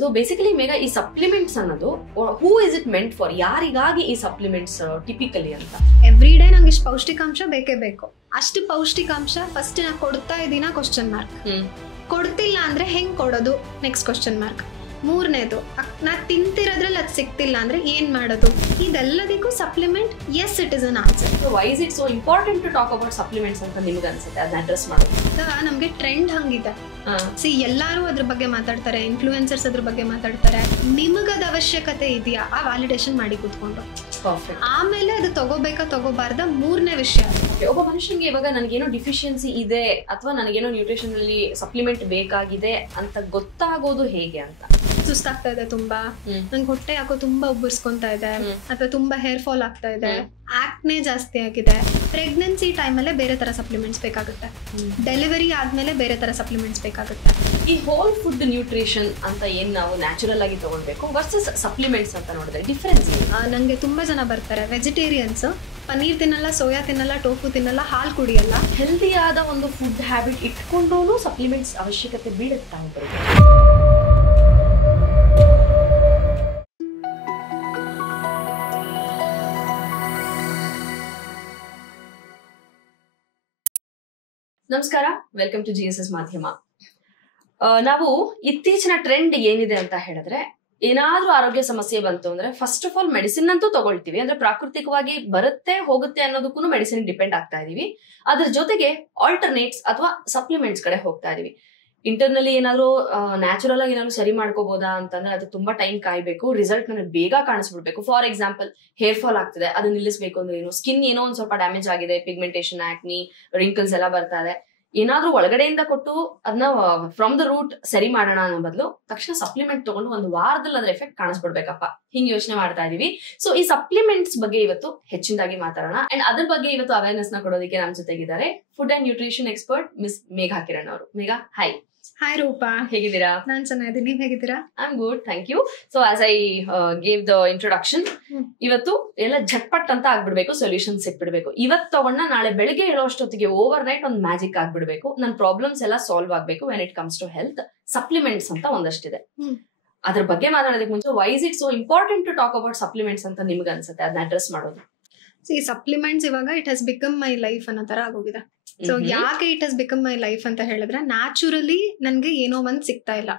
So basically ಮೇಘ ಈ supplements ಅನ್ನೋದು who is it meant for, ಯಾರಿಗಾಗಿ ಈ ಸಪ್ಲಿಮೆಂಟ್ಸ್ ಟಿಪಿಕಲಿ ಅಂತ? ಎವ್ರಿ ಡೇ ನಂಗೆ ಇಷ್ಟು ಪೌಷ್ಟಿಕಾಂಶ ಬೇಕೇ ಬೇಕು. ಅಷ್ಟು ಪೌಷ್ಟಿಕಾಂಶ ಫಸ್ಟ್ ನಾ ಕೊಡ್ತಾ ಇದ್ದೀನ ಕ್ವಶನ್ ಮಾರ್ಕ್. ಕೊಡ್ತಿಲ್ಲ ಅಂದ್ರೆ ಹೆಂಗ್ ಕೊಡೋದು ನೆಕ್ಸ್ಟ್ ಕ್ವಶನ್ ಮಾರ್ಕ್. ಮೂರನೇದು, ನಾ ತಿಂತಿರೋದ್ರಲ್ಲಿ ಅದು ಸಿಗ್ತಿಲ್ಲ ಅಂದ್ರೆ ಏನ್ ಮಾಡೋದು? ಇದೆಲ್ಲದಕ್ಕೂ supplements it is an answer. Why is it so important to talk about supplements ಅಂತ ನಿಮ್ಗೆ ಅನ್ಸುತ್ತೆ ಅದನ್ನ ಅಡ್ರೆಸ್ ಮಾಡೋದು? ನಮ್ಗೆ ಟ್ರೆಂಡ್ ಹಂಗಿದೆ. ಸಿ ಎಲ್ಲಾರು ಅದ್ರ ಬಗ್ಗೆ ಮಾತಾಡ್ತಾರೆ, ಇನ್ಫ್ಲೂಯೆನ್ಸರ್ಸ್ ಅದ್ರ ಬಗ್ಗೆ ಮಾತಾಡ್ತಾರೆ. ನಿಮಗದ ಅವಶ್ಯಕತೆ ಇದೆಯಾ ಆ ವ್ಯಾಲಿಡೇಷನ್ ಮಾಡಿ ಕೂತ್ಕೊಂಡು ಆಮೇಲೆ ಅದು ತಗೋಬೇಕಾ ತಗೋಬಾರ್ದ ಮೂರನೇ ವಿಷಯ. ಒಬ್ಬ ಮನುಷ್ಯನಿಗೆ ಇವಾಗ ನನಗೇನೋ ಡಿಫಿಷಿಯನ್ಸಿ ಇದೆ ಅಥವಾ ನನಗೇನೋ ನ್ಯೂಟ್ರಿಷನ್ ಅಲ್ಲಿ ಸಪ್ಲಿಮೆಂಟ್ ಬೇಕಾಗಿದೆ ಅಂತ ಗೊತ್ತಾಗೋದು ಹೇಗೆ ಅಂತ? ಸುಸ್ತಾಗ್ತಾ ಇದೆ ತುಂಬಾ, ನಂಗೆ ಹೊಟ್ಟೆ ಯಾಕೋ ತುಂಬಾ ಉಬ್ಬರ್ಸ್ಕೊಂತಾ ಇದೆ, ಅಥವಾ ತುಂಬಾ ಹೇರ್ ಫಾಲ್ ಆಗ್ತಾ ಇದೆ, ಆಕ್ನೆ ಜಾಸ್ತಿ ಆಗಿದೆ, ಪ್ರೆಗ್ನೆನ್ಸಿ ಟೈಮಲ್ಲೇ ಬೇರೆ ತರ ಸಪ್ಲಿಮೆಂಟ್ಸ್ ಬೇಕಾಗುತ್ತೆ, ಡೆಲಿವರಿ ಆದ್ಮೇಲೆ ಬೇರೆ ತರ ಸಪ್ಲಿಮೆಂಟ್ಸ್ ಬೇಕಾಗುತ್ತೆ. ಈ ಹೋಲ್ ಫುಡ್ ನ್ಯೂಟ್ರಿಷನ್ ಅಂತ ಏನ್ ನಾವು ನ್ಯಾಚುರಲ್ ಆಗಿ ತಗೊಳ್ಬೇಕು ವರ್ಸಸ್ ಸಪ್ಲಿಮೆಂಟ್ಸ್ ಅಂತ ನೋಡಿದ್ರೆ ಡಿಫರೆನ್ಸ್? ನಂಗೆ ತುಂಬಾ ಜನ ಬರ್ತಾರೆ ವೆಜಿಟೇರಿಯನ್ಸ್, ಪನ್ನೀರ್ ತಿನ್ನಲ್ಲ, ಸೋಯಾ ತಿನ್ನಲ್ಲ, ಟೋಫು ತಿನ್ನಲ್ಲ, ಹಾಲು ಕುಡಿಯಲ್ಲ. ಹೆಲ್ದಿಯಾದ ಒಂದು ಫುಡ್ ಹ್ಯಾಬಿಟ್ ಇಟ್ಕೊಂಡೂ ಸಪ್ಲಿಮೆಂಟ್ಸ್ ಅವಶ್ಯಕತೆ ಬೀಳುತ್ತಾ ಒಬ್ಬರಿಗೆ? ನಮಸ್ಕಾರ, ವೆಲ್ಕಮ್ ಟು GSS ಮಾಧ್ಯಮ. ನಾವು ಇತ್ತೀಚಿನ ಟ್ರೆಂಡ್ ಏನಿದೆ ಅಂತ ಹೇಳಿದ್ರೆ, ಏನಾದ್ರೂ ಆರೋಗ್ಯ ಸಮಸ್ಯೆ ಬಂತು ಅಂದ್ರೆ ಫಸ್ಟ್ ಆಫ್ ಆಲ್ ಮೆಡಿಸಿನ್ ಅಂತೂ ತಗೊಳ್ತೀವಿ, ಅಂದ್ರೆ ಪ್ರಾಕೃತಿಕವಾಗಿ ಬರುತ್ತೆ ಹೋಗುತ್ತೆ ಅನ್ನೋದಕ್ಕೂ ಮೆಡಿಸಿನ್ ಡಿಪೆಂಡ್ ಆಗ್ತಾ ಇದೀವಿ. ಅದ್ರ ಜೊತೆಗೆ ಆಲ್ಟರ್ನೇಟ್ಸ್ ಅಥವಾ ಸಪ್ಲಿಮೆಂಟ್ಸ್ ಕಡೆ ಹೋಗ್ತಾ ಇದೀವಿ. ಇಂಟರ್ನಲಿ ಏನಾದ್ರು ನ್ಯಾಚುರಲ್ ಆಗಿ ಏನಾದ್ರು ಸರಿ ಮಾಡ್ಕೋಬಹುದಾ ಅಂತಂದ್ರೆ ಅದು ತುಂಬಾ ಟೈಮ್ ಕಾಯ್ಬೇಕು, ರಿಸಲ್ಟ್ ನನಗೆ ಬೇಗ ಕಾಣಿಸ್ಬಿಡ್ಬೇಕು. ಫಾರ್ ಎಕ್ಸಾಂಪಲ್, ಹೇರ್ ಫಾಲ್ ಆಗ್ತಿದೆ, ಅದನ್ನ ನಿಲ್ಲಿಸಬೇಕು ಅಂದ್ರೆ ಏನು, ಸ್ಕಿನ್ ಏನೋ ಒಂದ್ ಸ್ವಲ್ಪ ಡ್ಯಾಮೇಜ್ ಆಗಿದೆ, ಪಿಗ್ಮೆಂಟೇಶನ್, ಆಕ್ನಿ, ರಿಂಕಲ್ಸ್ ಎಲ್ಲ ಬರ್ತಾ ಇದೆ, ಏನಾದ್ರೂ ಒಳಗಡೆಯಿಂದ ಕೊಟ್ಟು ಅದನ್ನ ಫ್ರಮ್ ದ ರೂಟ್ ಸರಿ ಮಾಡೋಣ ಅನ್ನೋ ಬದಲು ತಕ್ಷಣ ಸಪ್ಲಿಮೆಂಟ್ ತಗೊಂಡು ಒಂದು ವಾರದಲ್ಲಿ ಅದ್ರ ಎಫೆಕ್ಟ್ ಕಾಣಿಸ್ಬಿಡ್ಬೇಕಪ್ಪ, ಹಿಂಗ್ ಯೋಚನೆ ಮಾಡ್ತಾ ಇದೀವಿ. ಸೊ ಈ ಸಪ್ಲಿಮೆಂಟ್ಸ್ ಬಗ್ಗೆ ಇವತ್ತು ಹೆಚ್ಚಿನದಾಗಿ ಮಾತಾಡೋಣ. ಅಂಡ್ ಅದ್ರ ಬಗ್ಗೆ ಇವತ್ತು ಅವೇರ್ನೆಸ್ ನ ಕೊಡೋದಕ್ಕೆ ನಮ್ಮ ಜೊತೆಗಿದ್ದಾರೆ food and nutrition expert miss Megha Kiran ಅವರು. ಮೇಘಾ, ಹಾಯ್. ಹಾಯ್ ರೂಪಾ, ಹೇಗಿದ್ದೀರಾ? ನಾನ್ ಚೆನ್ನಾಗಿದ್ದೀನಿ, ನೀವ್ ಹೇಗಿದ್ದೀರಾ? I am good, thank you. So as I gave the introduction, ಇವತ್ತು ಎಲ್ಲ ಝಟ್ಪಟ್ ಅಂತ ಆಗ್ಬಿಡ್ಬೇಕು, ಸೊಲ್ಯೂಷನ್ ಸಿಕ್ಬಿಡ್ಬೇಕು. ಇವತ್ತು ತಗೊಂಡ ನಾಳೆ ಬೆಳಿಗ್ಗೆ ಹೇಳೋಷ್ಟೊತ್ತಿಗೆ ಓವರ್ ನೈಟ್ ಒಂದು ಮ್ಯಾಜಿಕ್ ಆಗ್ಬಿಡ್ಬೇಕು, ನನ್ನ ಪ್ರಾಬ್ಲಮ್ಸ್ ಎಲ್ಲ ಸಾಲ್ವ್ ಆಗ್ಬೇಕು when it comes to health. Supplements ಅಂತ ಒಂದಷ್ಟಿದೆ, ಅದ್ರ ಬಗ್ಗೆ ಮಾತಾಡೋದಕ್ಕೆ ಮುಂಚೆ why is it so important to talk about supplements ಅಂತ ನಿಮ್ಗೆ ಅನ್ಸುತ್ತೆ ಅದನ್ನ ಅಡ್ರೆಸ್ ಮಾಡೋದು? ಈ ಸಪ್ಲಿಮೆಂಟ್ಸ್ ಇವಾಗ it has become my life ಅನ್ನೋ ತರ ಆಗೋಗಿದೆ. ಸೊ ಯಾಕೆ it has become my life ಅಂತ ಹೇಳಿದ್ರೆ, ನ್ಯಾಚುರಲಿ ನನ್ಗೆ ಏನೋ ಒಂದ್ ಸಿಗ್ತಾ ಇಲ್ಲ.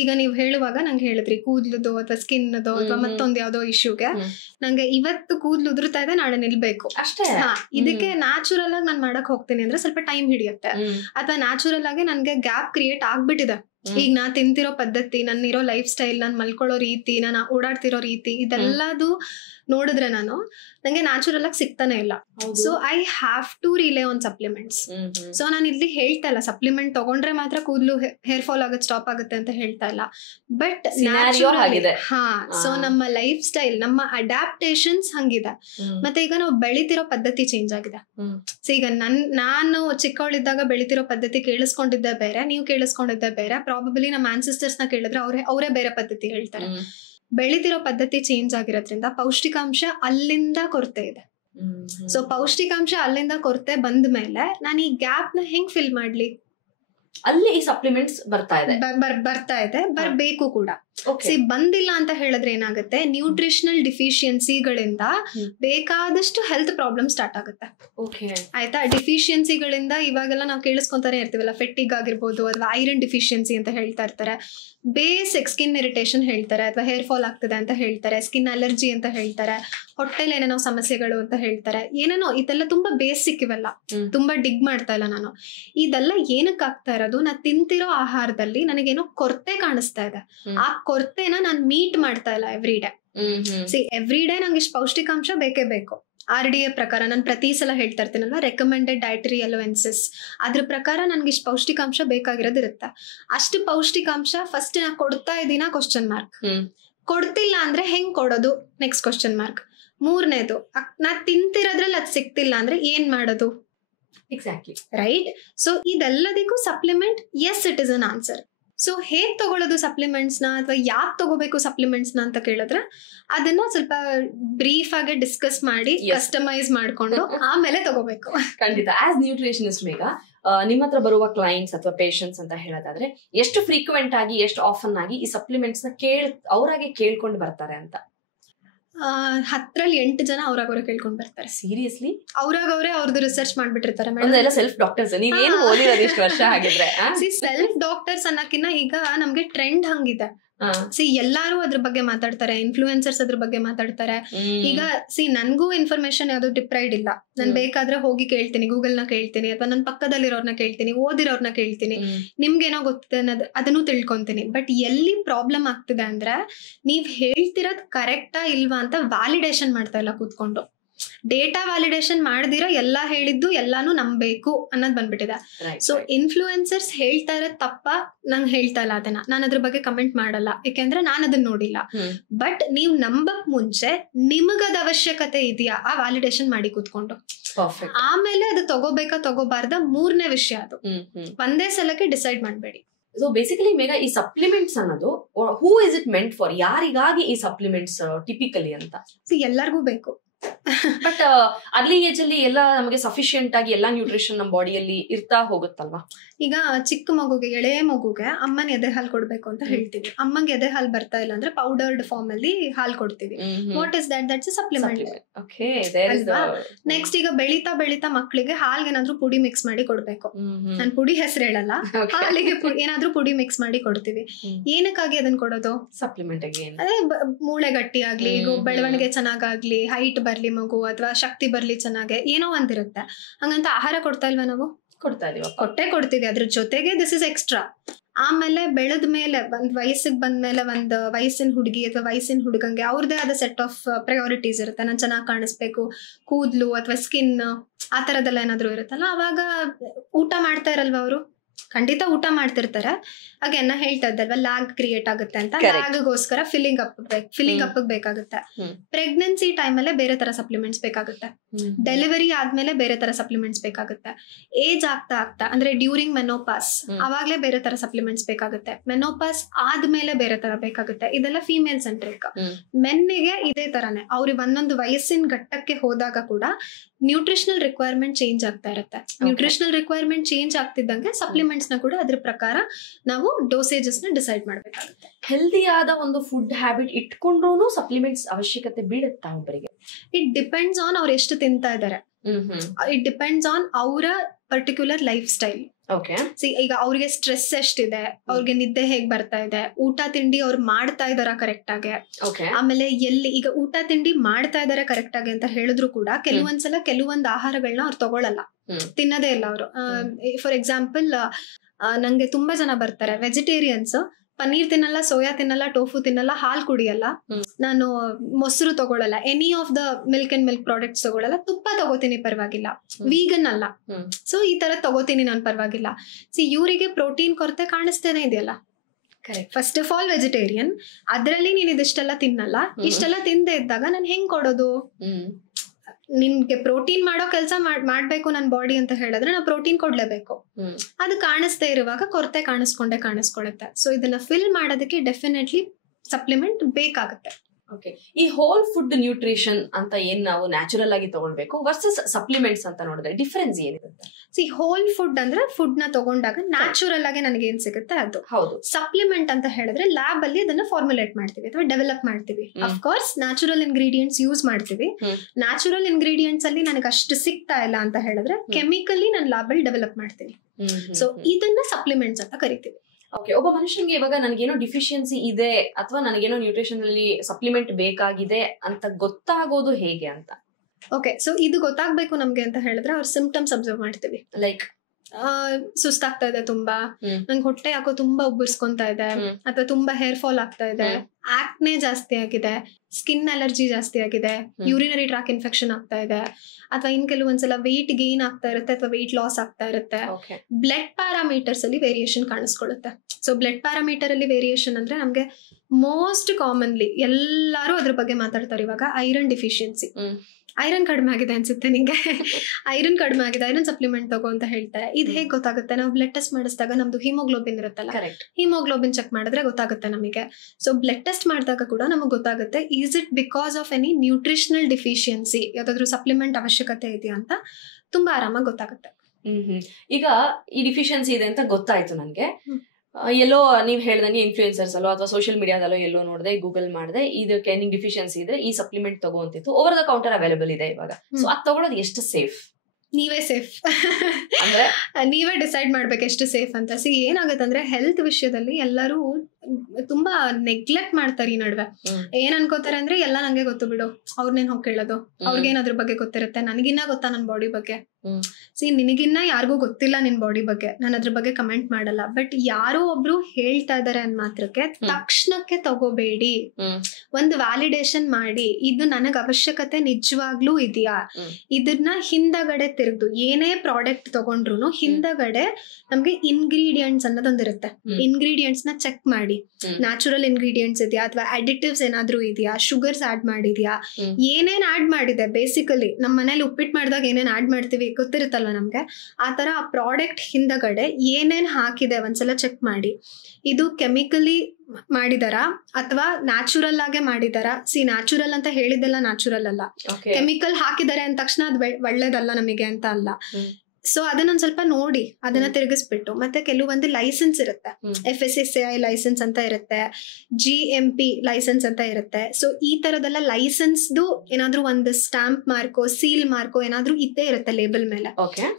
ಈಗ ನೀವ್ ಹೇಳುವಾಗ ನಂಗೆ ಹೇಳಿದ್ರಿ ಕೂದ್ಲುದು ಅಥವಾ ಸ್ಕಿನ್ದು ಅಥವಾ ಮತ್ತೊಂದ್ ಯಾವ್ದೋ ಇಶ್ಯೂಗೆ ನಂಗೆ ಇವತ್ತು ಕೂದ್ಲು ಉದುರ್ತಾ ಇದೆ, ನಾಳೆ ನಿಲ್ಬೇಕು ಅಷ್ಟೇ. ಇದಕ್ಕೆ ನ್ಯಾಚುರಲ್ ಆಗಿ ನಾನ್ ಮಾಡಕ್ ಹೋಗ್ತೀನಿ ಅಂದ್ರೆ ಸ್ವಲ್ಪ ಟೈಮ್ ಹಿಡಿಯುತ್ತೆ, ಅಥವಾ ನ್ಯಾಚುರಲ್ ಆಗಿ ನನ್ಗೆ ಗ್ಯಾಪ್ ಕ್ರಿಯೇಟ್ ಆಗ್ಬಿಟ್ಟಿದೆ. ಈಗ ನಾ ತಿಂತಿರೋ ಪದ್ಧತಿ, ನನ್ನಿರೋ ಲೈಫ್ ಸ್ಟೈಲ್, ನಾನ್ ಮಲ್ಕೊಳ್ಳೋ ರೀತಿ, ನಾನು ಓಡಾಡ್ತಿರೋ ರೀತಿ, ಇದೆಲ್ಲದು ನೋಡಿದ್ರೆ ನಂಗೆ ನ್ಯಾಚುರಲ್ ಆಗಿ ಸಿಗ್ತಾನೆ ಇಲ್ಲ. So I have to rely on supplements. So ನಾನು ಇಲ್ಲಿ ಹೇಳ್ತಾ ಇಲ್ಲ ಸಪ್ಲಿಮೆಂಟ್ ತಗೊಂಡ್ರೆ ಮಾತ್ರ ಕೂದಲು ಹೇರ್ ಫಾಲ್ ಆಗುತ್ತೆ, ಸ್ಟಾಪ್ ಆಗುತ್ತೆ ಅಂತ ಹೇಳ್ತಾ ಇಲ್ಲ. ಬಟ್ ಸೊ ನಮ್ಮ ಲೈಫ್ ಸ್ಟೈಲ್, ನಮ್ಮ ಅಡ್ಯಾಪ್ಟೇಷನ್ಸ್ ಹಂಗಿದೆ. ಮತ್ತೆ ಈಗ ನಾವು ಬೆಳಿತಿರೋ ಪದ್ಧತಿ ಚೇಂಜ್ ಆಗಿದೆ. ಸೊ ಈಗ ನಾನು ಚಿಕ್ಕವಳಿದ್ದಾಗ ಬೆಳಿತಿರೋ ಪದ್ಧತಿ ಕೇಳಿಸ್ಕೊಂಡಿದ್ದೆ ಬೇರೆ, ನೀವು ಕೇಳಿಸ್ಕೊಂಡಿದ್ದೆ ಬೇರೆ. ಪ್ರಾಬಬಲಿ ನಮ್ಮ ಆನ್ಸಿಸ್ಟರ್ಸ್ ನ ಕೇಳಿದ್ರೆ ಅವರೇ ಬೇರೆ ಪದ್ಧತಿ ಹೇಳ್ತಾರೆ. ಬೆಳಿತಿರೋ ಪದ್ಧತಿ ಚೇಂಜ್ ಆಗಿರೋದ್ರಿಂದ ಪೌಷ್ಟಿಕಾಂಶ ಅಲ್ಲಿಂದ ಕೊರತೆ ಇದೆ. ಸೊ ಪೌಷ್ಟಿಕಾಂಶ ಅಲ್ಲಿಂದ ಕೊರತೆ ಬಂದ ಮೇಲೆ ನಾನು ಈ ಗ್ಯಾಪ್ ನ ಹೆಂಗ್ ಫಿಲ್ ಮಾಡ್ಲಿ? ಅಲ್ಲಿ ಈ ಸಪ್ಲಿಮೆಂಟ್ಸ್ ಬರ್ತಾ ಇದೆ, ಬರ್ಬೇಕು ಕೂಡ. ಬಂದಿಲ್ಲ ಅಂತ ಹೇಳಿದ್ರೆ ಏನಾಗುತ್ತೆ, ನ್ಯೂಟ್ರಿಷನಲ್ ಡಿಫಿಷಿಯನ್ಸಿಗಳಿಂದ ಬೇಕಾದಷ್ಟು ಹೆಲ್ತ್ ಪ್ರಾಬ್ಲಮ್ ಸ್ಟಾರ್ಟ್ ಆಗುತ್ತೆ. ಆಯ್ತಾ? ಡಿಫಿಷಿಯನ್ಸಿಗಳಿಂದ ಇವಾಗೆಲ್ಲ ನಾವು ಕೇಳಿಸ್ಕೊಂತಾನೆ ಇರ್ತೀವಲ್ಲ, ಫೆಟ್ಟಿಗ್ ಆಗಿರ್ಬೋದು ಅಥವಾ ಐರನ್ ಡಿಫಿಷಿಯನ್ಸಿ ಅಂತ ಹೇಳ್ತಾ ಇರ್ತಾರೆ, ಬೇಸಿಕ್ ಸ್ಕಿನ್ ಇರಿಟೇಷನ್ ಹೇಳ್ತಾರೆ, ಅಥವಾ ಹೇರ್ ಫಾಲ್ ಆಗ್ತದೆ ಅಂತ ಹೇಳ್ತಾರೆ, ಸ್ಕಿನ್ ಅಲರ್ಜಿ ಅಂತ ಹೇಳ್ತಾರೆ, ಹೊಟ್ಟೆಲಿ ಏನೇನೋ ಸಮಸ್ಯೆಗಳು ಅಂತ ಹೇಳ್ತಾರೆ, ಏನೇನೋ ಇದೆಲ್ಲ ತುಂಬಾ ಬೇಸಿಕ್. ಇವೆಲ್ಲ ತುಂಬಾ ಡಿಗ್ ಮಾಡ್ತಾ ಇಲ್ಲ ನಾನು. ಇದೆಲ್ಲ ಏನಕ್ಕೆ ಆಗ್ತಾ ಇರೋದು, ನಾ ತಿಂತಿರೋ ಆಹಾರದಲ್ಲಿ ನನಗೇನೋ ಕೊರತೆ ಕಾಣಿಸ್ತಾ ಇದೆ. ಆ ಕೊರತೆನ ನಾನು ಮೀಟ್ ಮಾಡ್ತಾ ಇಲ್ಲ ಎವ್ರಿ ಡೇ. ಎವ್ರಿ ಡೇ ನಂಗೆ ಇಷ್ಟು ಪೌಷ್ಟಿಕಾಂಶ ಬೇಕೇ ಬೇಕು. RDA ಪ್ರಕಾರ ನಾನು ಪ್ರತಿ ಸಲ ಹೇಳ್ತಾ ಇರ್ತೀನಲ್ವ, ರೆಕಮೆಂಡೆಡ್ ಡಯಟರಿ ಅಲೋವೆನ್ಸಸ್, ಅದ್ರ ಪ್ರಕಾರ ನನ್ಗೆ ಇಷ್ಟು ಪೌಷ್ಟಿಕಾಂಶ ಬೇಕಾಗಿರೋದಿರುತ್ತೆ. ಅಷ್ಟು ಪೌಷ್ಟಿಕಾಂಶ ಫಸ್ಟ್ ನಾ ಕೊಡ್ತಾ ಇದ್ದೀನ ಕ್ವಶನ್ ಮಾರ್ಕ್. ಕೊಡ್ತಿಲ್ಲ ಅಂದ್ರೆ ಹೆಂಗ್ ಕೊಡೋದು ನೆಕ್ಸ್ಟ್ ಕ್ವಶನ್ ಮಾರ್ಕ್. ಮೂರನೇದು, ನಾ ತಿಂತಿರೋದ್ರಲ್ಲಿ ಅದು ಸಿಗ್ತಿಲ್ಲ ಅಂದ್ರೆ ಏನ್ ಮಾಡೋದು? Exactly, right. ಸೊ ಇದೆಲ್ಲದಕ್ಕೂ supplements it is an answer. So ಹೇಗ್ ತಗೊಳ್ಳೋದು ಸಪ್ಲಿಮೆಂಟ್ಸ್ ನ, ಅಥವಾ ಯಾಕೆ ತಗೋಬೇಕು ಸಪ್ಲಿಮೆಂಟ್ಸ್ ನ ಅಂತ ಕೇಳಿದ್ರೆ ಅದನ್ನ ಸ್ವಲ್ಪ ಬ್ರೀಫ್ ಆಗಿ ಡಿಸ್ಕಸ್ ಮಾಡಿ ಕಸ್ಟಮೈಸ್ ಮಾಡ್ಕೊಂಡು ಆಮೇಲೆ ತಗೋಬೇಕು. ಖಂಡಿತ. ಆಸ್ ನ್ಯೂಟ್ರಿಷನಿಸ್ಟ್ ಮೇಘ, ನಿಮ್ಮ ಹತ್ರ ಬರುವ ಕ್ಲೈಂಟ್ಸ್ ಅಥವಾ ಪೇಷಂಟ್ಸ್ ಅಂತ ಹೇಳೋದಾದ್ರೆ ಎಷ್ಟು ಫ್ರೀಕ್ವೆಂಟ್ ಆಗಿ ಎಷ್ಟು ಆಫನ್ ಆಗಿ ಈ ಸಪ್ಲಿಮೆಂಟ್ಸ್ ನ ಅವರಾಗೆ ಕೇಳ್ಕೊಂಡು ಬರ್ತಾರೆ ಅಂತ? 10ರಲ್ಲಿ 8 ಜನ ಅವ್ರಾಗವ್ರೆ ಕೇಳ್ಕೊಂಡ್ ಬರ್ತಾರೆ. ಸೀರಿಯಸ್ಲಿ? ಅವ್ರಾಗವ್ರೆ ಅವ್ರದ್ದು ರಿಸರ್ಚ್ ಮಾಡ್ಬಿಟ್ಟಿರ್ತಾರೆ. ಎಲ್ಲ ಸೆಲ್ಫ್ ಡಾಕ್ಟರ್ಸ್. ನೀವೇನು ಓದಿರೋದು ಇಷ್ಟು ವರ್ಷ ಹಾಗಿದ್ರೆ? ಸೆಲ್ಫ್ ಡಾಕ್ಟರ್ಸ್ ಅನ್ನಕ್ಕಿನ್ನ ಈಗ ನಮ್ಗೆ ಟ್ರೆಂಡ್ ಹಂಗಿದೆ. ಎಲ್ಲಾರು ಅದ್ರ ಬಗ್ಗೆ ಮಾತಾಡ್ತಾರೆ, ಇನ್ಫ್ಲೂಯೆನ್ಸರ್ಸ್ ಅದ್ರ ಬಗ್ಗೆ ಮಾತಾಡ್ತಾರೆ. ಈಗ ನನ್ಗೂ ಇನ್ಫಾರ್ಮೇಶನ್ ಯಾವ್ದು ಡಿಪ್ರೈಡ್ ಇಲ್ಲ. ನಾನ್ ಬೇಕಾದ್ರೆ ಹೋಗಿ ಕೇಳ್ತೀನಿ, ಗೂಗಲ್ ನ ಕೇಳ್ತೀನಿ, ಅಥವಾ ನನ್ ಪಕ್ಕದಲ್ಲಿರೋರ್ನ ಕೇಳ್ತೀನಿ, ಓದಿರೋರ್ನ ಕೇಳ್ತೀನಿ, ನಿಮ್ಗೇನೋ ಗೊತ್ತಿದೆ ಅನ್ನೋದು ಅದನ್ನು ತಿಳ್ಕೊಂತೀನಿ. ಬಟ್ ಎಲ್ಲಿ ಪ್ರಾಬ್ಲಮ್ ಆಗ್ತಿದೆ ಅಂದ್ರೆ ನೀವ್ ಹೇಳ್ತಿರೋದ್ ಕರೆಕ್ಟಾ ಇಲ್ವಾ ಅಂತ ವ್ಯಾಲಿಡೇಷನ್ ಮಾಡ್ತಾ ಇಲ್ಲ ಕೂತ್ಕೊಂಡು. ಡೇಟಾ ವ್ಯಾಲಿಡೇಷನ್ ಮಾಡ್ದಿರ ಎಲ್ಲಾ ಹೇಳಿದ್ದು ಎಲ್ಲಾನು ನಂಬೇಕು ಅನ್ನೋದು ಬಂದ್ಬಿಟ್ಟಿದೆ. ಸೊ ಇನ್ಫ್ಲೂಯೆನ್ಸರ್ಸ್ ಹೇಳ್ತಾ ಇರೋದ್ ತಪ್ಪ, ನಂಗೆ ಹೇಳ್ತಾ ಇಲ್ಲ ಅದನ್ನ, ನಾನು ಅದ್ರ ಬಗ್ಗೆ ಕಮೆಂಟ್ ಮಾಡಲ್ಲ, ಯಾಕೆಂದ್ರೆ ನಾನು ಅದನ್ನ ನೋಡಿಲ್ಲ. ಬಟ್ ನೀವ್ ನಂಬಕ್ ಮುಂಚೆ ನಿಮಗದ ಅವಶ್ಯಕತೆ ಇದೆಯಾ ಆ ವ್ಯಾಲಿಡೇಷನ್ ಮಾಡಿ ಕೂತ್ಕೊಂಡು, ಆಮೇಲೆ ಅದು ತಗೋಬೇಕಾ ತಗೋಬಾರ್ದ 3ನೇ ವಿಷಯ. ಅದು ಒಂದೇ ಸಲಕ್ಕೆ ಡಿಸೈಡ್ ಮಾಡ್ಬೇಡಿ. ಸೊ ಬೇಸಿಕಲಿ ಮೇಘಾ, ಈ ಸಪ್ಲಿಮೆಂಟ್ಸ್ ಅನ್ನೋದು who is it meant for? ಯಾರಿಗಾಗಿ ಈ ಸಪ್ಲಿಮೆಂಟ್ಸ್ ಟಿಪಿಕಲಿ ಅಂತ? ಎಲ್ಲರಿಗೂ ಬೇಕು. ಬಟ್ ಅರ್ಲಿ ಏಜ್ ಅಲ್ಲಿ ಎಲ್ಲ ನಮಗೆ ಸಫಿಶಿಯಂಟ್ ಆಗಿ ಎಲ್ಲಾ ನ್ಯೂಟ್ರಿಷನ್ ನಮ್ಮ ಬಾಡಿಯಲ್ಲಿ ಇರ್ತಾ ಹೋಗುತ್ತಲ್ವಾ? ಈಗ ಚಿಕ್ಕ ಮಗುಗೆ, ಎಳೆಯ ಮಗುಗೆ ಅಮ್ಮನ ಎದೆ ಹಾಲು ಕೊಡ್ಬೇಕು ಅಂತ ಹೇಳ್ತೀವಿ. ಅಮ್ಮಂಗೆ ಎದೆ ಹಾಲು ಬರ್ತಾ ಇಲ್ಲ ಅಂದ್ರೆ ಪೌಡರ್ಡ್ ಫಾರ್ಮ್ ಅಲ್ಲಿ ಹಾಲು ಕೊಡ್ತೀವಿ. What is that? That's A supplement. Next ಈಗ ಬೆಳೀತಾ ಬೆಳೀತಾ ಮಕ್ಕಳಿಗೆ ಹಾಲ್ಗೆ ಏನಾದ್ರು ಪುಡಿ ಮಿಕ್ಸ್ ಮಾಡಿ ಕೊಡ್ಬೇಕು. ನಾನು ಪುಡಿ ಹೆಸರು ಹೇಳಲ್ಲ, ಹಾಲಿಗೆ ಏನಾದ್ರೂ ಪುಡಿ ಮಿಕ್ಸ್ ಮಾಡಿ ಕೊಡ್ತೀವಿ. ಏನಕ್ಕಾಗಿ ಅದನ್ನ ಕೊಡೋದು? ಸಪ್ಲಿಮೆಂಟ್. ಅದೇ ಮೂಳೆ ಗಟ್ಟಿ ಆಗ್ಲಿ, ಬೆಳವಣಿಗೆ ಚೆನ್ನಾಗಾಗ್ಲಿ, ಹೈಟ್ ಬರ್ಲಿ ಮಗು, ಅಥವಾ ಶಕ್ತಿ ಬರ್ಲಿ ಚೆನ್ನಾಗೆ, ಏನೋ ಒಂದಿರುತ್ತೆ. ಹಂಗಂತ ಆಹಾರ ಕೊಡ್ತಾ ಇಲ್ವಾ ನಾವು? ಕೊಟ್ಟೆ ಕೊಡ್ತೀವಿ. ಅದ್ರ ಜೊತೆಗೆ ದಿಸ್ ಇಸ್ ಎಕ್ಸ್ಟ್ರಾ. ಆಮೇಲೆ ಬೆಳೆದ ಮೇಲೆ ಒಂದ್ ವಯಸ್ಸಿಗೆ ಬಂದ್ಮೇಲೆ ಒಂದು ವಯಸ್ಸಿನ ಹುಡುಗಿ ಅಥವಾ ವಯಸ್ಸಿನ ಹುಡುಗಂಗೆ ಅವ್ರದೇ ಆದ ಸೆಟ್ ಆಫ್ ಪ್ರಯಾರಿಟೀಸ್ ಇರುತ್ತೆ. ನಾನು ಚೆನ್ನಾಗಿ ಕಾಣಿಸ್ಬೇಕು, ಕೂದ್ಲು ಅಥವಾ ಸ್ಕಿನ್ ಆ ತರದೆಲ್ಲ ಏನಾದ್ರು ಇರುತ್ತಲ್ಲ, ಅವಾಗ ಊಟ ಮಾಡ್ತಾ ಇರಲ್ವಾ ಅವರು? ಖಂಡಿತ ಊಟ ಮಾಡ್ತಿರ್ತಾರೆ. ಹಾಗೆ ನಾ ಹೇಳ್ತಾ ಇದ್ದಲ್ವಾ, ಲ್ಯಾಗ್ ಕ್ರಿಯೇಟ್ ಆಗುತ್ತೆ ಅಂತ. ಲ್ಯಾಗ್ಗೋಸ್ಕರ ಫಿಲ್ಲಿಂಗ್ ಅಪ್ ಬೇಕಾಗುತ್ತೆ. ಪ್ರೆಗ್ನೆನ್ಸಿ ಟೈಮ್ ಅಲ್ಲೇ ಬೇರೆ ತರ ಸಪ್ಲಿಮೆಂಟ್ಸ್ ಬೇಕಾಗುತ್ತೆ. ಡೆಲಿವರಿ ಆದ್ಮೇಲೆ ಬೇರೆ ತರ ಸಪ್ಲಿಮೆಂಟ್ಸ್ ಬೇಕಾಗುತ್ತೆ. ಏಜ್ ಆಗ್ತಾ ಆಗ್ತಾ ಅಂದ್ರೆ ಡ್ಯೂರಿಂಗ್ ಮೆನೋಪಾಸ್ ಅವಾಗ್ಲೇ ಬೇರೆ ತರ ಸಪ್ಲಿಮೆಂಟ್ಸ್ ಬೇಕಾಗುತ್ತೆ. ಮೆನೋಪಾಸ್ ಆದ್ಮೇಲೆ ಬೇರೆ ತರ ಬೇಕಾಗುತ್ತೆ. ಇದೆಲ್ಲ ಫೀಮೇಲ್ ಸೆಂಟ್ರಿಕ್. ಮೆನ್ನಿಗೆ ಇದೇ ತರಾನೇ. ಅವ್ರಿಗೆ ಒಂದೊಂದು ವಯಸ್ಸಿನ ಘಟ್ಟಕ್ಕೆ ಹೋದಾಗ ಕೂಡ ನ್ಯೂಟ್ರಿಷನಲ್ ರಿಕ್ವೈರ್ಮೆಂಟ್ ಚೇಂಜ್ ಆಗ್ತಾ ಇರುತ್ತೆ. ನ್ಯೂಟ್ರಿಷನಲ್ ರಿಕ್ವೈರ್ಮೆಂಟ್ ಚೇಂಜ್ ಆಗ್ತಿದ್ದಂಗೆ ಸಪ್ಲಿಮೆಂಟ್ಸ್ ನ ಕೂಡ ಅದ್ರ ಪ್ರಕಾರ ನಾವು ಡೋಸೇಜಸ್ ನ ಡಿಸೈಡ್ ಮಾಡ್ಬೇಕಾಗುತ್ತೆ. ಹೆಲ್ದಿ ಆದ ಒಂದು ಫುಡ್ ಹ್ಯಾಬಿಟ್ ಇಟ್ಕೊಂಡ್ರೂ ಸಪ್ಲಿಮೆಂಟ್ಸ್ ಅವಶ್ಯಕತೆ ಬೀಳುತ್ತಾ ಒಬ್ಬರಿಗೆ? ಇಟ್ ಡಿಪೆಂಡ್ಸ್ ಆನ್ ಅವ್ರು ಎಷ್ಟು ತಿಂತಾ ಇದಾರೆ. ಇಟ್ ಡಿಪೆಂಡ್ಸ್ ಆನ್ ಅವರ ಪರ್ಟಿಕ್ಯುಲರ್ ಲೈಫ್ ಸ್ಟೈಲ್. ಈಗ ಅವ್ರಿಗೆ ಸ್ಟ್ರೆಸ್ ಎಷ್ಟಿದೆ, ಅವ್ರಿಗೆ ನಿದ್ದೆ ಹೇಗ್ ಬರ್ತಾ ಇದೆ, ಊಟ ತಿಂಡಿ ಅವ್ರು ಮಾಡ್ತಾ ಇದಾರ ಕರೆಕ್ಟ್ ಆಗಿ, ಆಮೇಲೆ ಎಲ್ಲಿ ಈಗ ಊಟ ತಿಂಡಿ ಮಾಡ್ತಾ ಇದಾರೆ ಕರೆಕ್ಟ್ ಆಗಿ ಅಂತ ಹೇಳಿದ್ರು ಕೂಡ ಕೆಲವೊಂದ್ಸಲ ಕೆಲವೊಂದ್ ಆಹಾರಗಳನ್ನ ಅವ್ರು ತಗೊಳಲ್ಲ, ತಿನ್ನೋದೇ ಇಲ್ಲ ಅವರು. ಫಾರ್ ಎಕ್ಸಾಂಪಲ್, ನಂಗೆ ತುಂಬಾ ಜನ ಬರ್ತಾರೆ ವೆಜಿಟೇರಿಯನ್ಸ್, ಪನ್ನೀರ್ ತಿನ್ನಲ್ಲ, ಸೋಯಾ ತಿನ್ನಲ್ಲ, ಟೋಫು ತಿನ್ನಲ್ಲ, ಹಾಲು ಕುಡಿಯಲ್ಲ, ನಾನು ಮೊಸರು ತಗೊಳಲ್ಲ, any of the milk and milk products ತಗೊಳಲ್ಲ, ತುಪ್ಪ ತಗೋತೀನಿ ಪರವಾಗಿಲ್ಲ, ವೀಗನ್ ಅಲ್ಲ, ಸೊ ಈ ತರ ತಗೋತೀನಿ ನಾನು ಪರವಾಗಿಲ್ಲ. ಇವರಿಗೆ ಪ್ರೋಟೀನ್ ಕೊರತೆ ಕಾಣಿಸ್ತೇನೆ ಇದೆಯಲ್ಲ. ಫಸ್ಟ್ ಆಫ್ ಆಲ್ ವೆಜಿಟೇರಿಯನ್, ಅದ್ರಲ್ಲಿ ನೀನ್ ಇದಿಷ್ಟೆಲ್ಲ ತಿನ್ನಲ್ಲ, ಇಷ್ಟೆಲ್ಲ ತಿಂದೆ ಇದ್ದಾಗ ನಾನು ಹೆಂಗ್ ಕೊಡೋದು? ನಿನ್ಗೆ ಪ್ರೋಟೀನ್ ಮಾಡೋ ಕೆಲಸ ಮಾಡ್ಬೇಕು ನನ್ ಬಾಡಿ ಅಂತ ಹೇಳಿದ್ರೆ ನಾವು ಪ್ರೋಟೀನ್ ಕೊಡ್ಲೇಬೇಕು. ಅದು ಕಾಣಿಸ್ದೇ ಇರುವಾಗ ಕೊರತೆ ಕಾಣಿಸ್ಕೊಳ್ಳುತ್ತೆ. ಸೊ ಇದನ್ನ ಫಿಲ್ ಮಾಡೋದಕ್ಕೆ ಡೆಫಿನೆಟ್ಲಿ ಸಪ್ಲಿಮೆಂಟ್ ಬೇಕಾಗುತ್ತೆ. ಓಕೆ, ಈ ಹೋಲ್ ಫುಡ್ ನ್ಯೂಟ್ರಿಷನ್ ಅಂತ ಏನ್ ನಾವು ನ್ಯಾಚುರಲ್ ಆಗಿ ತಗೊಳ್ಬೇಕು ವರ್ಸಸ್ ಸಪ್ಲಿಮೆಂಟ್ಸ್ ಅಂತ ನೋಡಿದ್ರೆ ಡಿಫರೆನ್ಸ್ ಏನಿರುತ್ತೆ? ಹೋಲ್ ಫುಡ್ ಅಂದ್ರೆ ಫುಡ್ ನ ತಗೊಂಡಾಗ ನ್ಯಾಚುರಲ್ ಆಗಿ ನನಗೆ ಏನ್ ಸಿಗುತ್ತೆ ಅದು. ಹೌದು. ಸಪ್ಲಿಮೆಂಟ್ ಅಂತ ಹೇಳಿದ್ರೆ ಲ್ಯಾಬ್ ಅಲ್ಲಿ ಅದನ್ನ ಫಾರ್ಮುಲೇಟ್ ಮಾಡ್ತೀವಿ ಅಥವಾ ಡೆವಲಪ್ ಮಾಡ್ತೀವಿ. ಅಫ್ಕೋರ್ಸ್ ನ್ಯಾಚುರಲ್ ಇಂಗ್ರೀಡಿಯೆಂಟ್ಸ್ ಯೂಸ್ ಮಾಡ್ತೀವಿ. ನ್ಯಾಚುರಲ್ ಇಂಗ್ರೀಡಿಯೆಂಟ್ಸ್ ಅಲ್ಲಿ ನನಗೆ ಅಷ್ಟು ಸಿಗ್ತಾ ಇಲ್ಲ ಅಂತ ಹೇಳಿದ್ರೆ ಕೆಮಿಕಲಿ ನಾನು ಲ್ಯಾಬ್ ಅಲ್ಲಿ ಡೆವಲಪ್ ಮಾಡ್ತೀನಿ. ಸೊ ಇದನ್ನ ಸಪ್ಲಿಮೆಂಟ್ಸ್ ಅಂತ ಕರಿತೀವಿ. ಓಕೆ, ಒಬ್ಬ ಮನುಷ್ಯನಿಗೆ ಇವಾಗ ನನಗೇನೋ ಡಿಫಿಷಿಯನ್ಸಿ ಇದೆ ಅಥವಾ ನನಗೇನೋ ನ್ಯೂಟ್ರಿಷನ್ ಅಲ್ಲಿ ಸಪ್ಲಿಮೆಂಟ್ ಬೇಕಾಗಿದೆ ಅಂತ ಗೊತ್ತಾಗೋದು ಹೇಗೆ ಅಂತ? ಓಕೆ, ಸೊ ಇದು ಗೊತ್ತಾಗ್ಬೇಕು ನಮ್ಗೆ ಅಂತ ಹೇಳಿದ್ರೆ ಅವ್ರ ಸಿಂಪ್ಟಮ್ಸ್ ಅಬ್ಸರ್ವ್ ಮಾಡ್ತೀವಿ. ಲೈಕ್ ಸುಸ್ತಾಗ್ತಾ ಇದೆ ತುಂಬಾ, ನಂಗೆ ಹೊಟ್ಟೆ ಯಾಕೋ ತುಂಬಾ ಉಬ್ಬರ್ಸ್ಕೊಂತಾ ಇದೆ, ಅಥವಾ ತುಂಬಾ ಹೇರ್ ಫಾಲ್ ಆಗ್ತಾ ಇದೆ, ಆಕ್ನೆ ಜಾಸ್ತಿ ಆಗಿದೆ, ಸ್ಕಿನ್ ಅಲರ್ಜಿ ಜಾಸ್ತಿ ಆಗಿದೆ, ಯೂರಿನರಿ ಟ್ರ್ಯಾಕ್ ಇನ್ಫೆಕ್ಷನ್ ಆಗ್ತಾ ಇದೆ, ಅಥವಾ ಇನ್ ಕೆಲವೊಂದ್ಸಲ ವೆಯ್ಟ್ ಗೇನ್ ಆಗ್ತಾ ಇರುತ್ತೆ ಅಥವಾ ವೆಯ್ಟ್ ಲಾಸ್ ಆಗ್ತಾ ಇರುತ್ತೆ. ಬ್ಲಡ್ ಪ್ಯಾರಾಮೀಟರ್ಸ್ ಅಲ್ಲಿ ವೇರಿಯೇಷನ್ ಕಾಣಿಸ್ಕೊಳ್ಳುತ್ತೆ. ಸೊ ಬ್ಲಡ್ ಪ್ಯಾರಾಮೀಟರ್ ಅಲ್ಲಿ ವೇರಿಯೇಷನ್ ಅಂದ್ರೆ ನಮ್ಗೆ ಮೋಸ್ಟ್ ಕಾಮನ್ಲಿ ಎಲ್ಲಾರು ಅದ್ರ ಬಗ್ಗೆ ಮಾತಾಡ್ತಾರೆ ಇವಾಗ, ಐರನ್ ಡಿಫಿಷಿಯನ್ಸಿ. ಐರನ್ ಕಡಿಮೆ ಆಗಿದೆ ಅನ್ಸುತ್ತೆ ನಿಂಗೆ, ಐರನ್ ಕಡಿಮೆ ಆಗಿದೆ, ಐರನ್ ಸಪ್ಲಿಮೆಂಟ್ ತಗೋ ಅಂತ ಹೇಳ್ತಾರೆ. ಇದು ಹೇಗೆ ಗೊತ್ತಾಗುತ್ತೆ? ನಾವು ಬ್ಲಡ್ ಟೆಸ್ಟ್ ಮಾಡಿಸಿದಾಗ ನಮ್ದು ಹಿಮೋಗ್ಲೋಬಿನ್ ಇರುತ್ತಲ್ಲ, ಹಿಮೋಗ್ಲೋಬಿನ್ ಚೆಕ್ ಮಾಡಿದ್ರೆ ಗೊತ್ತಾಗುತ್ತೆ ನಮಗೆ. ಸೊ ಬ್ಲಡ್ ಟೆಸ್ಟ್ ಮಾಡಿದಾಗ ಕೂಡ ನಮಗೆ ಗೊತ್ತಾಗುತ್ತೆ, is it because of any nutritional deficiency, ಯಾವ್ದಾದ್ರು ಸಪ್ಲಿಮೆಂಟ್ ಅವಶ್ಯಕತೆ ಇದೆಯಾ ಅಂತ ತುಂಬಾ ಆರಾಮಾಗಿ ಗೊತ್ತಾಗುತ್ತೆ. ಈಗ ಈ ಡಿಫಿಷಿಯನ್ಸಿ ಇದೆ ಅಂತ ಗೊತ್ತಾಯ್ತು ನನ್ಗೆ. ಎಲ್ಲೋ ನೀವ್ ಹೇಳ್ದಂಗೆ ಇನ್ಫ್ಲೂಯೆನ್ಸರ್ಸ್ ಅಲ್ಲೋ ಅಥವಾ ಸೋಷಿಯಲ್ ಮೀಡಿಯಾದಲ್ಲೋ ಎಲ್ಲೋ ನೋಡಿದೆ, ಗೂಗಲ್ ಮಾಡಿದೆ, ಇದಕ್ಕೆ ನಿಂಗೆ ಡಿಫಿಷಿಯನ್ಸಿ ಇದ್ರೆ ಈ ಸಪ್ಲಿಮೆಂಟ್ ತಗೋಂತಿತ್ತು, ಓವರ್ ದ ಕೌಂಟರ್ ಅವೈಲೇಬಲ್ ಇದೆ ಇವಾಗ. ಸೊ ಅದ್ ತಗೊಳೋದು ಎಷ್ಟು ಸೇಫ್? ನೀವೇ ಸೇಫ್, ನೀವೇ ಡಿಸೈಡ್ ಮಾಡ್ಬೇಕು ಎಷ್ಟು ಸೇಫ್ ಅಂತ. ಸಿ ಏನಾಗತ್ತಂದ್ರೆ ಹೆಲ್ತ್ ವಿಷಯದಲ್ಲಿ ಎಲ್ಲರೂ ತುಂಬಾ ನೆಗ್ಲೆಕ್ಟ್ ಮಾಡ್ತಾರೆ ಈ ನಡುವೆ. ಏನ್ ಅನ್ಕೋತಾರೆ ಅಂದ್ರೆ ಎಲ್ಲ ನಂಗೆ ಗೊತ್ತು ಬಿಡು, ಅವ್ರನ್ನೇನ್ ಹೋಗಿ ಕೇಳೋದು, ಅವ್ರಿಗೇನ್ ಅದ್ರ ಬಗ್ಗೆ ಗೊತ್ತಿರುತ್ತೆ, ನನಗಿನ್ನ ಗೊತ್ತಾ ನನ್ ಬಾಡಿ ಬಗ್ಗೆ. ಸಿ ನಿನಗಿನ್ನ ಯಾರಿಗೂ ಗೊತ್ತಿಲ್ಲ ನಿನ್ ಬಾಡಿ ಬಗ್ಗೆ, ನಾನು ಅದ್ರ ಬಗ್ಗೆ ಕಮೆಂಟ್ ಮಾಡಲ್ಲ. ಬಟ್ ಯಾರೋ ಒಬ್ರು ಹೇಳ್ತಾ ಇದಾರೆ ಅನ್ ಮಾತ್ರಕ್ಕೆ ತಕ್ಷಣಕ್ಕೆ ತಗೋಬೇಡಿ, ಒಂದು ವ್ಯಾಲಿಡೇಷನ್ ಮಾಡಿ, ಇದು ನನಗ್ ಅವಶ್ಯಕತೆ ನಿಜವಾಗ್ಲೂ ಇದೆಯಾ, ಇದನ್ನ ಹಿಂದಗಡೆ ತಿರುಗ್ದು ಏನೇ ಪ್ರಾಡಕ್ಟ್ ತಗೊಂಡ್ರು ಹಿಂದಗಡೆ ನಮ್ಗೆ ಇಂಗ್ರೀಡಿಯೆಂಟ್ಸ್ ಅನ್ನೋದೊಂದಿರುತ್ತೆ. ಇಂಗ್ರೀಡಿಯೆಂಟ್ಸ್ ನ ಚೆಕ್ ಮಾಡಿ, ನ್ಯಾಚುರಲ್ ಇಂಗ್ರೀಡಿಯೆಂಟ್ಸ್ ಇದೆಯಾ ಅಥವಾ ಅಡಿಟಿವ್ಸ್ ಏನಾದ್ರೂ ಇದೆಯಾ, ಶುಗರ್ಸ್ ಆಡ್ ಮಾಡಿದ್ಯಾ, ಏನೇನ್ ಆಡ್ ಮಾಡಿದೆ. ಬೇಸಿಕಲಿ ನಮ್ಮ ಮನೇಲಿ ಉಪ್ಪಿಟ್ಟು ಮಾಡಿದಾಗ ಏನೇನ್ ಆಡ್ ಮಾಡ್ತೀವಿ ಗೊತ್ತಿರುತ್ತಲ್ವ ನಮ್ಗೆ, ಆ ತರ ಆ ಪ್ರಾಡಕ್ಟ್ ಹಿಂದಗಡೆ ಏನೇನ್ ಹಾಕಿದೆ ಒಂದ್ಸಲ ಚೆಕ್ ಮಾಡಿ. ಇದು ಕೆಮಿಕಲಿ ಮಾಡಿದಾರ ಅಥವಾ ನ್ಯಾಚುರಲ್ ಆಗೇ ಮಾಡಿದಾರ. ಸಿ ನ್ಯಾಚುರಲ್ ಅಂತ ಹೇಳಿದ್ದೆಲ್ಲ ನ್ಯಾಚುರಲ್ ಅಲ್ಲ, ಕೆಮಿಕಲ್ ಹಾಕಿದ್ದಾರೆ ಅಂದ ತಕ್ಷಣ ಅದು ಒಳ್ಳೇದಲ್ಲ ನಮಗೆ ಅಂತ ಅಲ್ಲ. ಸೊ ಅದನ್ನೊಂದ್ ಸ್ವಲ್ಪ ನೋಡಿ ಅದನ್ನ ತಿರುಗಿಸ್ಬಿಟ್ಟು, ಮತ್ತೆ ಕೆಲವೊಂದು ಲೈಸೆನ್ಸ್ ಇರುತ್ತೆ, FSSAI ಲೈಸೆನ್ಸ್ ಅಂತ ಇರುತ್ತೆ, GMP ಲೈಸೆನ್ಸ್ ಅಂತ ಇರುತ್ತೆ. ಸೊ ಈ ತರದೆಲ್ಲ ಲೈಸೆನ್ಸ್ದು ಏನಾದ್ರೂ ಒಂದು ಸ್ಟಾಂಪ್ ಮಾರ್ಕೋ ಸೀಲ್ ಮಾರ್ಕೋ ಏನಾದ್ರೂ ಇದ್ದೇ ಇರುತ್ತೆ ಲೇಬಲ್ ಮೇಲೆ.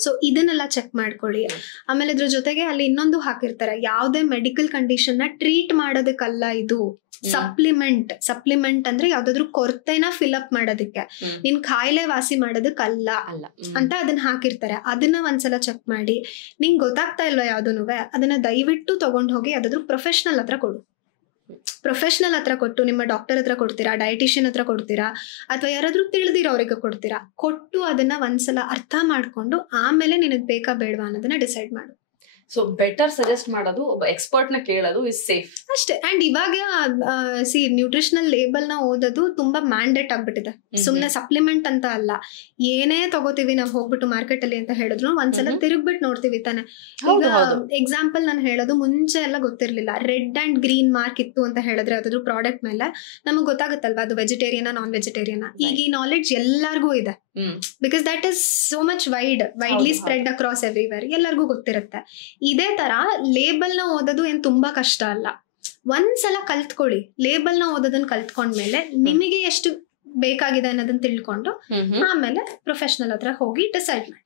ಸೊ ಇದನ್ನೆಲ್ಲ ಚೆಕ್ ಮಾಡ್ಕೊಳ್ಳಿ. ಆಮೇಲೆ ಇದ್ರ ಜೊತೆಗೆ ಅಲ್ಲಿ ಇನ್ನೊಂದು ಹಾಕಿರ್ತಾರೆ, ಯಾವ್ದೇ ಮೆಡಿಕಲ್ ಕಂಡೀಷನ್ ನ ಟ್ರೀಟ್ ಮಾಡೋದಕ್ಕಲ್ಲ ಇದು, ಸಪ್ಲಿಮೆಂಟ್ ಅಂದ್ರೆ ಯಾವ್ದಾದ್ರು ಕೊರತೆನ ಫಿಲ್ಅಪ್ ಮಾಡೋದಕ್ಕೆ, ನಿನ್ ಕಾಯಿಲೆ ವಾಸಿ ಮಾಡೋದಕ್ಕಲ್ಲ ಅಂತ ಅದನ್ನ ಹಾಕಿರ್ತಾರೆ. ಅದನ್ನ ಒಂದ್ಸಲ ಚೆಕ್ ಮಾಡಿ. ನಿಂಗ್ ಗೊತ್ತಾಗ್ತಾ ಇಲ್ವಾ ಯಾವ್ದೂನು, ಅದನ್ನ ದಯವಿಟ್ಟು ತಗೊಂಡ್ ಹೋಗಿ ಯಾವ್ದಾದ್ರು ಪ್ರೊಫೆಷನಲ್ ಹತ್ರ ಕೊಡು. ಪ್ರೊಫೆಷನಲ್ ಹತ್ರ ಕೊಟ್ಟು, ನಿಮ್ಮ ಡಾಕ್ಟರ್ ಹತ್ರ ಕೊಡ್ತೀರಾ, ಡಯಟಿಷಿಯನ್ ಹತ್ರ ಕೊಡ್ತೀರಾ, ಅಥವಾ ಯಾರಾದ್ರೂ ತಿಳಿದಿರೋ ಅವ್ರಿಗೆ ಕೊಡ್ತೀರಾ, ಕೊಟ್ಟು ಅದನ್ನ ಒಂದ್ಸಲ ಅರ್ಥ ಮಾಡ್ಕೊಂಡು ಆಮೇಲೆ ನಿನಗ್ ಬೇಕಾ ಬೇಡವಾ ಅನ್ನೋದನ್ನ ಡಿಸೈಡ್ ಮಾಡು. ಸೊ ಬೆಟರ್ ಸಜೆಸ್ಟ್ ಮಾಡೋದು, ಒಬ್ಬ ಎಕ್ಸ್ಪರ್ಟ್ ನ ಕೇಳೋದು ಇಸ್ ಸೇಫ್ ಅಷ್ಟೇ. ಅಂಡ್ ಇವಾಗ ನ್ಯೂಟ್ರಿಷನಲ್ ಲೇಬಲ್ ನ ಓದೋದು ತುಂಬಾ ಮ್ಯಾಂಡೇಟ್ ಆಗ್ಬಿಟ್ಟಿದೆ. ಸುಮ್ನೆ ಸಪ್ಲಿಮೆಂಟ್ ಅಂತ ಅಲ್ಲ, ಏನೇ ತಗೋತೀವಿ ನಾವ್ ಹೋಗ್ಬಿಟ್ಟು ಮಾರ್ಕೆಟ್ ಅಲ್ಲಿ ಅಂತ ಹೇಳಿದ್ರು ಒಂದ್ಸಲ ತಿರುಗ್ಬಿಟ್ಟು ನೋಡ್ತೀವಿ ತಾನೆ. ಎಕ್ಸಾಂಪಲ್ ನಾನು ಹೇಳೋದು, ಮುಂಚೆ ಎಲ್ಲ ಗೊತ್ತಿರ್ಲಿಲ್ಲ, ರೆಡ್ ಅಂಡ್ ಗ್ರೀನ್ ಮಾರ್ಕ್ ಇತ್ತು ಅಂತ ಹೇಳಿದ್ರೆ ಅದಾದ್ರು ಪ್ರಾಡಕ್ಟ್ ಮೇಲೆ ನಮಗ್ ಗೊತ್ತಾಗುತ್ತಲ್ವಾ ಅದು ವೆಜಿಟೇರಿಯನ್ ನಾನ್ ವೆಜಿಟೇರಿಯನ್. ಈಗ ಈ ನಾಲೆಡ್ಜ್ ಎಲ್ಲರಿಗೂ ಇದೆ, because that is so much widely spread across everywhere, ಎಲ್ಲರಿಗೂ ಗೊತ್ತಿರುತ್ತೆ. ಇದೇ ತರ ಲೇಬಲ್ ನ ಓದೋದು ಏನ್ ತುಂಬಾ ಕಷ್ಟ ಅಲ್ಲ. ಒಂದ್ಸಲ ಕಲ್ತ್ಕೊಳ್ಳಿ, ಲೇಬಲ್ ನ ಓದೋದನ್ನ ಕಲ್ತ್ಕೊಂಡ್ಮೇಲೆ ನಿಮಗೆ ಎಷ್ಟು ಬೇಕಾಗಿದೆ ಅನ್ನೋದನ್ನ ತಿಳ್ಕೊಂಡು ಆಮೇಲೆ ಪ್ರೊಫೆಷನಲ್ ಹತ್ರ ಹೋಗಿ ಡಿಸೈಡ್ ಮಾಡಿ.